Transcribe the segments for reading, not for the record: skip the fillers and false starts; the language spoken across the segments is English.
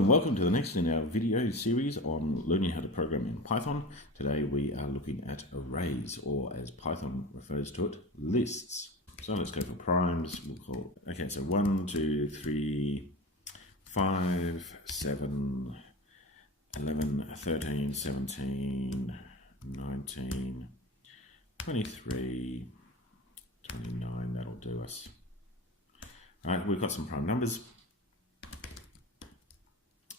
and welcome to the next in our video series on learning how to program in Python. Today we are looking at arrays, or as Python refers to it, lists. So let's go for primes. We'll call, okay, so 1, 2, 3, 5, 7, 11, 13, 17, 19, 23, 29, that'll do us. All right, we've got some prime numbers.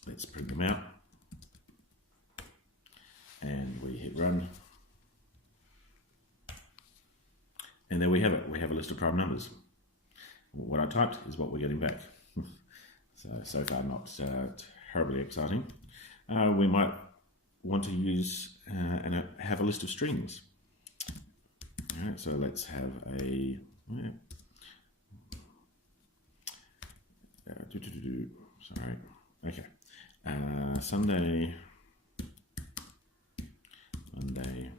Let's print them out, and we hit run, and there we have it. We have a list of prime numbers. What I typed is what we're getting back. so far not terribly exciting. We might want to use and have a list of strings. All right, so let's have a sorry. Okay. Sunday, Monday,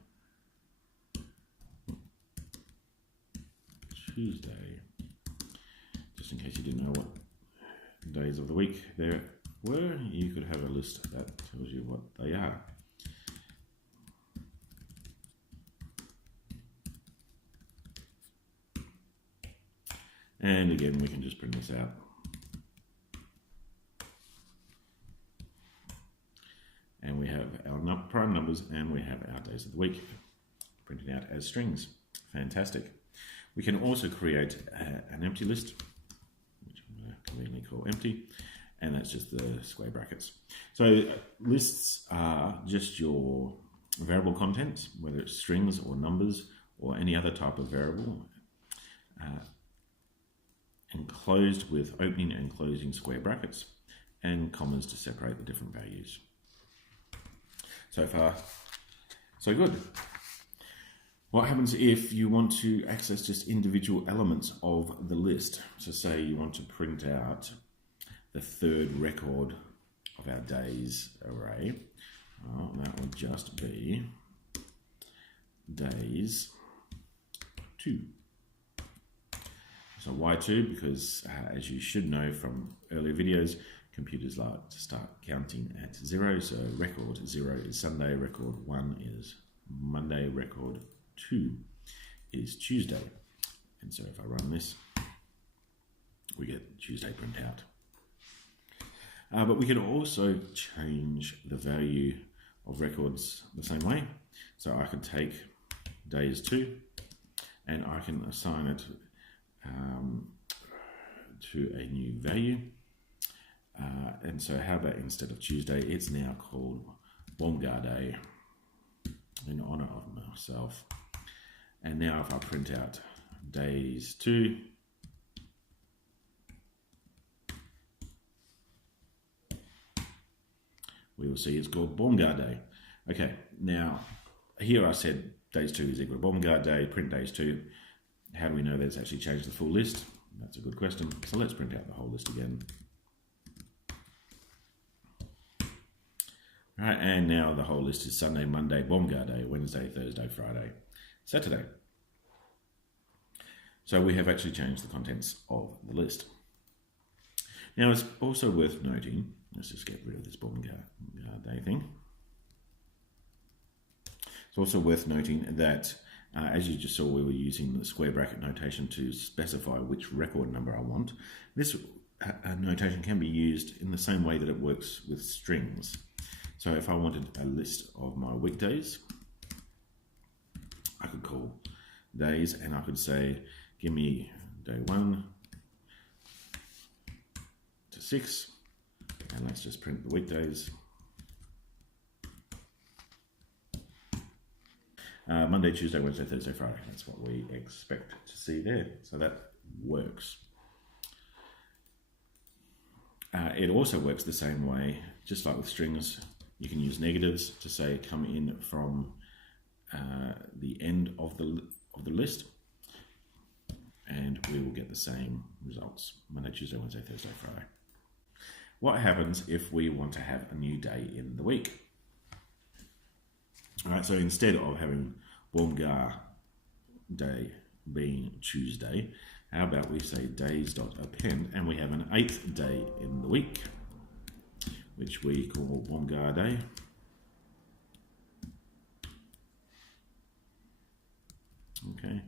Tuesday, just in case you didn't know what days of the week there were, you could have a list that tells you what they are. And again, we can just print this out. And we have our prime numbers, and we have our days of the week printed out as strings. Fantastic. We can also create an empty list, which I'm going to conveniently call empty, and that's just the square brackets. So lists are just your variable contents, whether it's strings or numbers or any other type of variable, enclosed with opening and closing square brackets and commas to separate the different values. So far, so good. What happens if you want to access just individual elements of the list? So say you want to print out the third record of our days array. Well, that would just be days 2. So why 2? Because as you should know from earlier videos, computers like to start counting at 0. So record 0 is Sunday, record 1 is Monday, record 2 is Tuesday. And so if I run this, we get Tuesday print out. But we can also change the value of records the same way. So I can take days 2 and I can assign it to a new value. And so how about instead of Tuesday, it's now called Bomgar Day in honor of myself. And now if I print out days 2, we will see it's called Bomgar Day. Okay, now here I said days 2 is equal to Bomgar Day, print days 2. How do we know that it's actually changed the full list? That's a good question. So let's print out the whole list again. All right, and now the whole list is Sunday, Monday, Bomgar Day, Wednesday, Thursday, Friday, Saturday. So we have actually changed the contents of the list. Now it's also worth noting, let's just get rid of this Bomgar Day thing. It's also worth noting that as you just saw, we were using the square bracket notation to specify which record number I want. This notation can be used in the same way that it works with strings. So if I wanted a list of my weekdays, I could call days and I could say, give me day 1 to 6, and let's just print the weekdays. Monday, Tuesday, Wednesday, Thursday, Friday. That's what we expect to see there. So that works. It also works the same way, just like with strings. You can use negatives to say come in from the end of the list, and we will get the same results: Monday, Tuesday, Wednesday, Thursday, Friday. What happens if we want to have a new day in the week? All right, so instead of having Bomgar Day being Tuesday, how about we say days.append, and we have an 8th day in the week. which we call Wonga Day. Okay,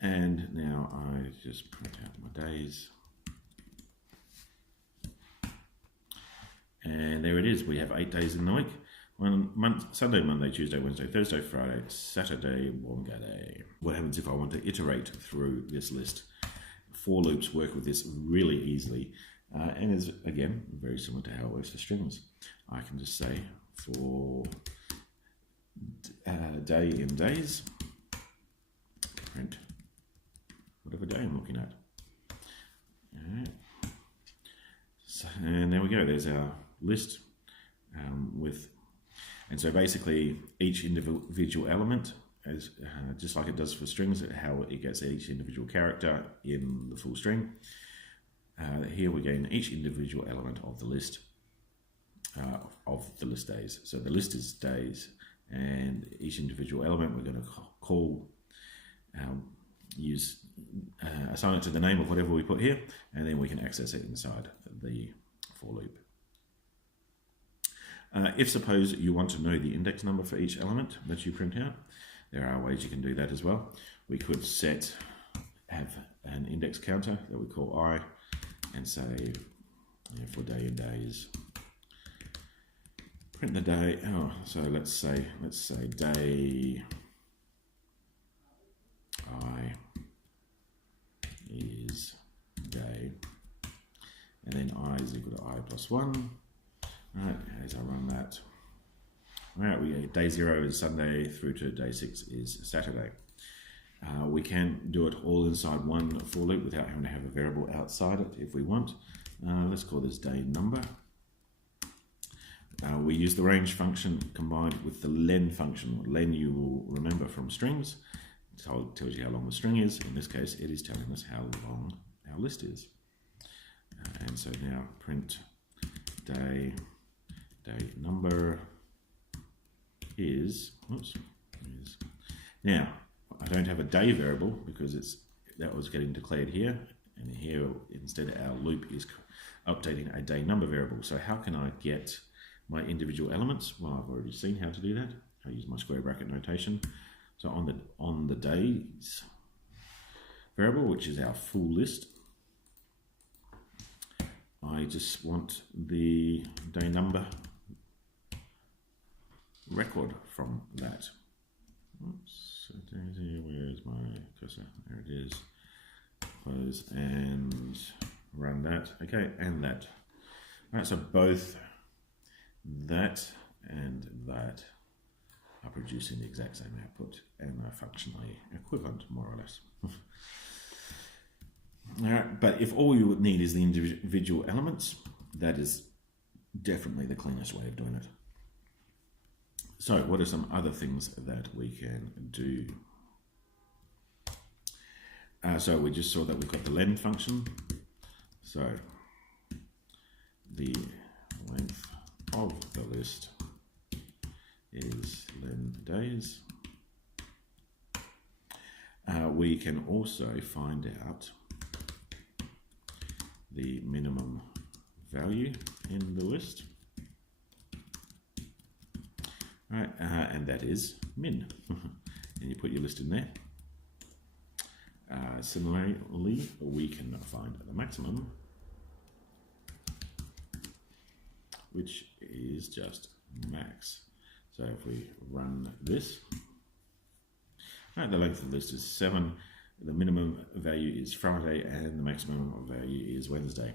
and now I just print out my days. And there it is. We have 8 days in the week. Sunday, Monday, Tuesday, Wednesday, Thursday, Friday, Saturday, Wonga Day. What happens if I want to iterate through this list? For loops work with this really easily. And is, again, very similar to how it works for strings. I can just say for day in days, print whatever day I'm looking at. All right. So, and there we go. There's our list and so basically each individual element, as just like it does for strings, how it gets each individual character in the full string. Here we're getting each individual element of the list days. So the list is days, and each individual element we're going to call, assign it to the name of whatever we put here, and then we can access it inside the for loop. If suppose you want to know the index number for each element that you print out, there are ways you can do that as well. We could have an index counter that we call I, and say for day in days, print the day. So let's say day I is day, and then I is equal to I plus 1. Right, as I run that. All right, we get day 0 is Sunday through to day 6 is Saturday. We can do it all inside one for loop without having to have a variable outside it if we want. Let's call this day number. We use the range function combined with the len function. Len you will remember from strings. It tells you how long the string is. In this case, it is telling us how long our list is. And so now print day number is, now I don't have a day variable because that was getting declared here, and here instead our loop is updating a day number variable. So how can I get my individual elements? Well, I've already seen how to do that. I use my square bracket notation. So on the days variable, which is our full list, I just want the day number record from that. Oops, where's my cursor? There it is. Close and run that. Okay, and that. All right, so both that and that are producing the exact same output and are functionally equivalent, more or less. All right, but if all you would need is the individual elements, that is definitely the cleanest way of doing it. So what are some other things that we can do? So we just saw that we've got the len function. So the length of the list is len days. We can also find out the minimum value in the list. Right, and that is min. And you put your list in there. Similarly, we can find the maximum, which is just max. So if we run this, right, the length of the list is 7. The minimum value is Friday, and the maximum value is Wednesday.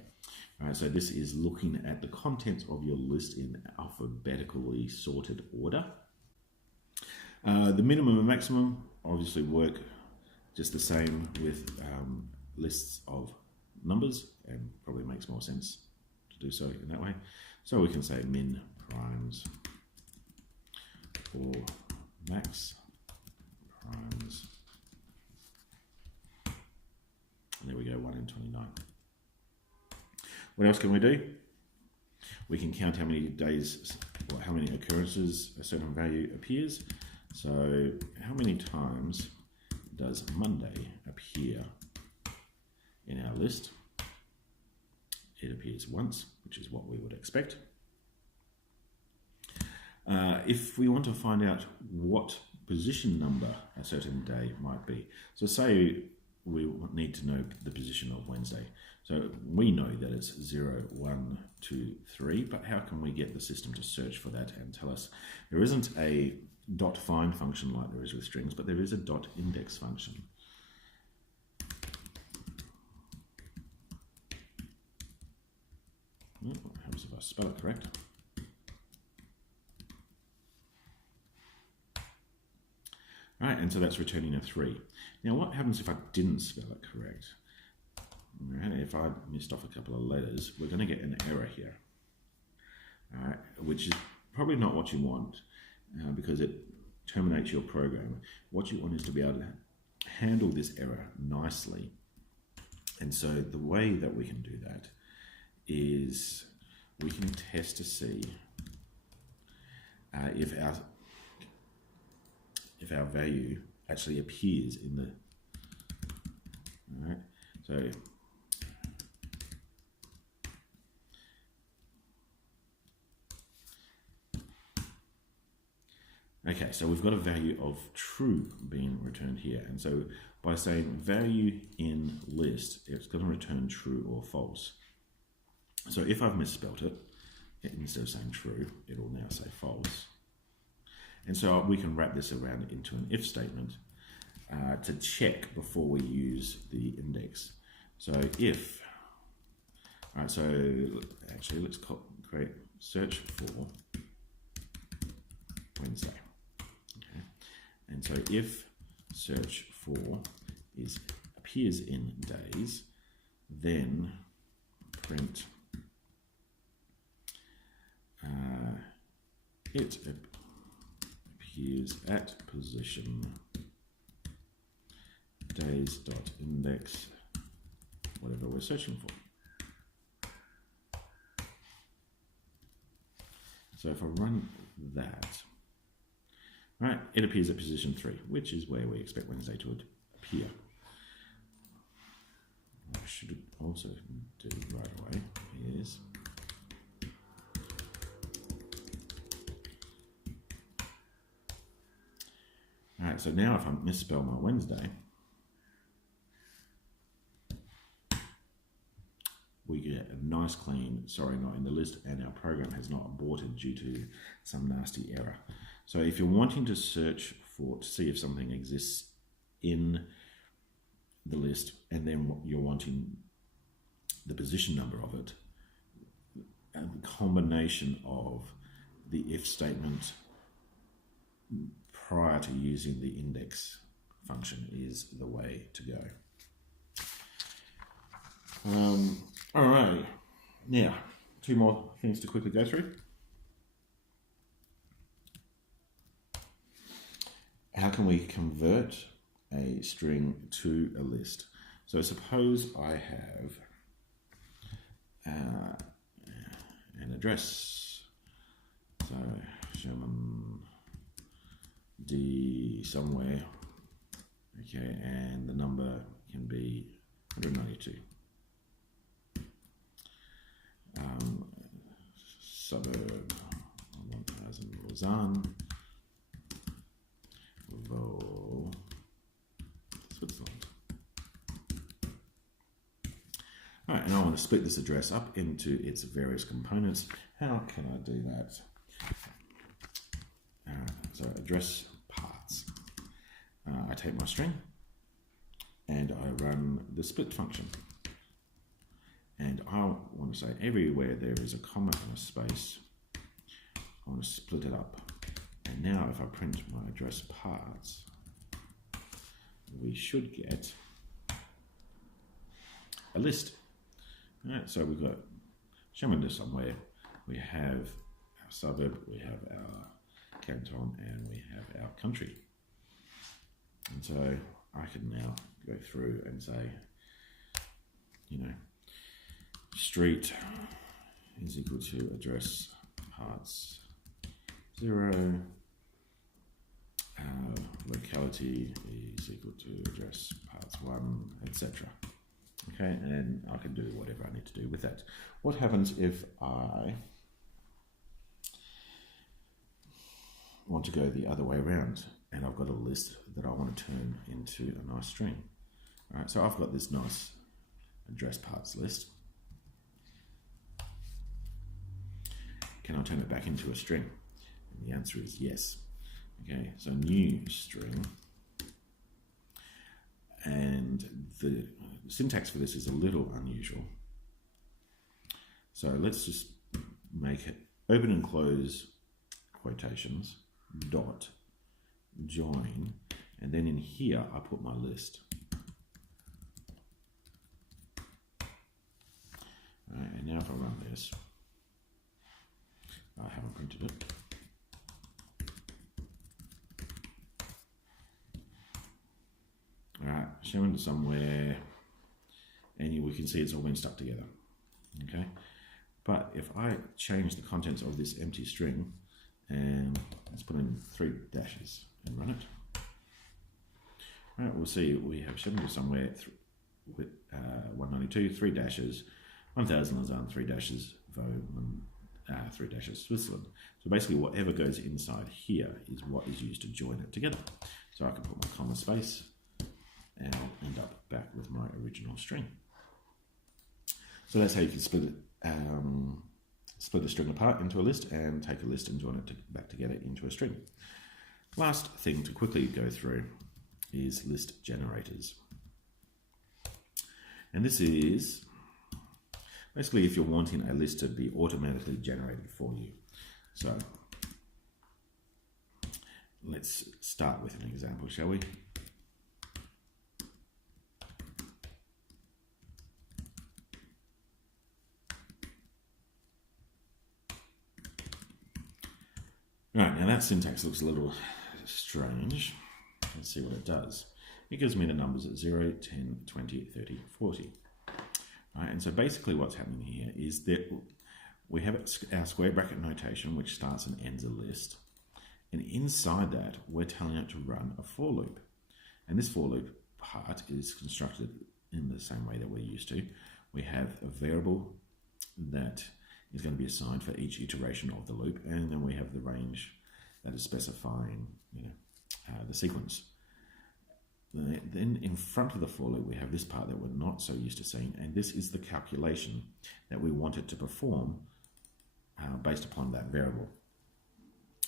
All right, so this is looking at the contents of your list in alphabetically sorted order. The minimum and maximum obviously work just the same with lists of numbers, and probably makes more sense to do so in that way. So we can say min primes or max primes. And there we go, 1 in 29. What else can we do? We can count how many days, or how many occurrences a certain value appears. So how many times does Monday appear in our list? It appears once, which is what we would expect. If we want to find out what position number a certain day might be, so say we need to know the position of Wednesday. So we know that it's 0, 1, 2, 3, but how can we get the system to search for that and tell us? There isn't a .find function like there is with strings, but there is a .index function. What happens if I spell it correct? Right, and so that's returning a 3. Now what happens if I didn't spell it correct? Right, if I missed off a couple of letters, we're going to get an error here, which is probably not what you want because it terminates your program. What you want is to be able to handle this error nicely. And so the way that we can do that is we can test to see if our value actually appears in the, all right, so okay, so we've got a value of true being returned here, and so by saying value in list, it's going to return true or false. So if I've misspelt it, instead of saying true, it will now say false. And so we can wrap this around into an if statement to check before we use the index. So if, all right, so actually let's create search for Wednesday. Okay. And so if search for appears in days, then print it appears at position days.index, whatever we're searching for. So if I run that, right, it appears at position 3, which is where we expect Wednesday to appear. What I should also do right away is alright, so now if I misspell my Wednesday, we get a nice clean, sorry, not in the list, and our program has not aborted due to some nasty error. So if you're wanting to search to see if something exists in the list, and then you're wanting the position number of it, a combination of the if statement prior to using the index function is the way to go. All right, now 2 more things to quickly go through. How can we convert a string to a list? So suppose I have an address, so Sherman D somewhere, okay, and the number can be 192. Suburb 1000 Lausanne, Vaud, Switzerland. All right, and I want to split this address up into its various components. How can I do that? So address parts. I take my string and I run the split function. And I want to say everywhere there is a comma and a space, I want to split it up. And now if I print my address parts, we should get a list. All right, so we've got Sherman somewhere, we have our suburb, we have our canton, and we have our country. And so I can now go through and say, you know, street is equal to address parts 0, locality is equal to address parts 1, etc. Okay, and I can do whatever I need to do with that. What happens if I want to go the other way around, and I've got a list that I want to turn into a nice string. All right, so I've got this nice address parts list. Can I turn it back into a string? And the answer is yes. Okay, so new string. And the syntax for this is a little unusual. So let's just make it open and close quotations, dot, join, and then in here I put my list. All right, and now if I run this, I haven't printed it. All right, showing somewhere, and we can see it's all been stuck together. Okay, but if I change the contents of this empty string, and let's put in 3 dashes and run it. All right, we'll see we have showing somewhere with 192, 3 dashes, 1000 Lausanne, 3 dashes, Vaud, 3 dashes Switzerland. So basically whatever goes inside here is what is used to join it together. So I can put my comma space and I'll end up back with my original string. So that's how you can split it, split a string apart into a list and take a list and join it back together into a string. Last thing to quickly go through is list generators. And this is basically if you're wanting a list to be automatically generated for you. So let's start with an example, shall we? Right, now that syntax looks a little strange. Let's see what it does. It gives me the numbers at 0, 10, 20, 30, 40. Right, and so basically what's happening here is that we have our square bracket notation which starts and ends a list. And inside that, we're telling it to run a for loop. And this for loop part is constructed in the same way that we're used to. We have a variable that is going to be assigned for each iteration of the loop, and then we have the range that is specifying, the sequence. Then in front of the for loop, we have this part that we're not so used to seeing, and this is the calculation that we want it to perform based upon that variable.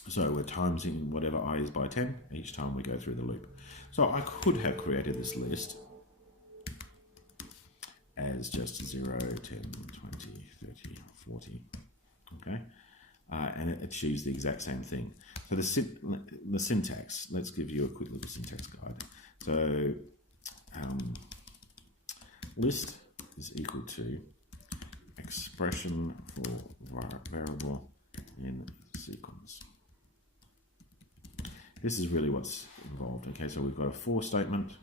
So we're timesing whatever I is by 10 each time we go through the loop. So I could have created this list as just 0, 10, 20, 30, 40, okay? And it achieves the exact same thing. So the syntax, let's give you a quick little syntax guide. So list is equal to expression for variable in sequence. This is really what's involved. Okay, so we've got a for statement,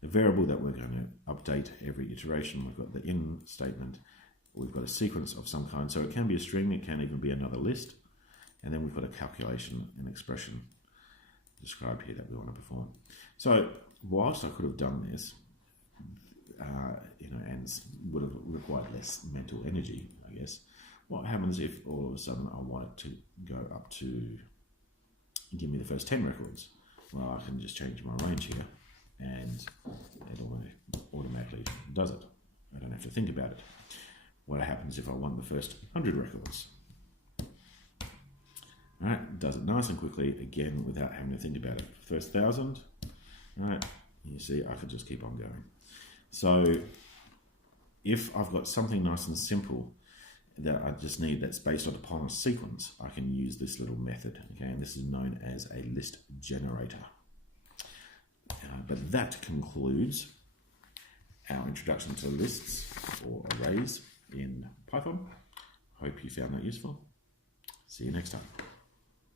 the variable that we're going to update every iteration. We've got the in statement. We've got a sequence of some kind. So it can be a string, it can even be another list. And then we've got a calculation and expression described here that we want to perform. So whilst I could have done this, and would have required less mental energy, I guess, what happens if all of a sudden I want it to go up to give me the first 10 records? Well, I can just change my range here and it automatically does it. I don't have to think about it. What happens if I want the first 100 records? All right, does it nice and quickly, again, without having to think about it. First 1,000, all right, you see, I could just keep on going. So if I've got something nice and simple that I just need that's based upon a sequence, I can use this little method, okay, and this is known as a list generator. But that concludes our introduction to lists or arrays in Python. Hope you found that useful. See you next time.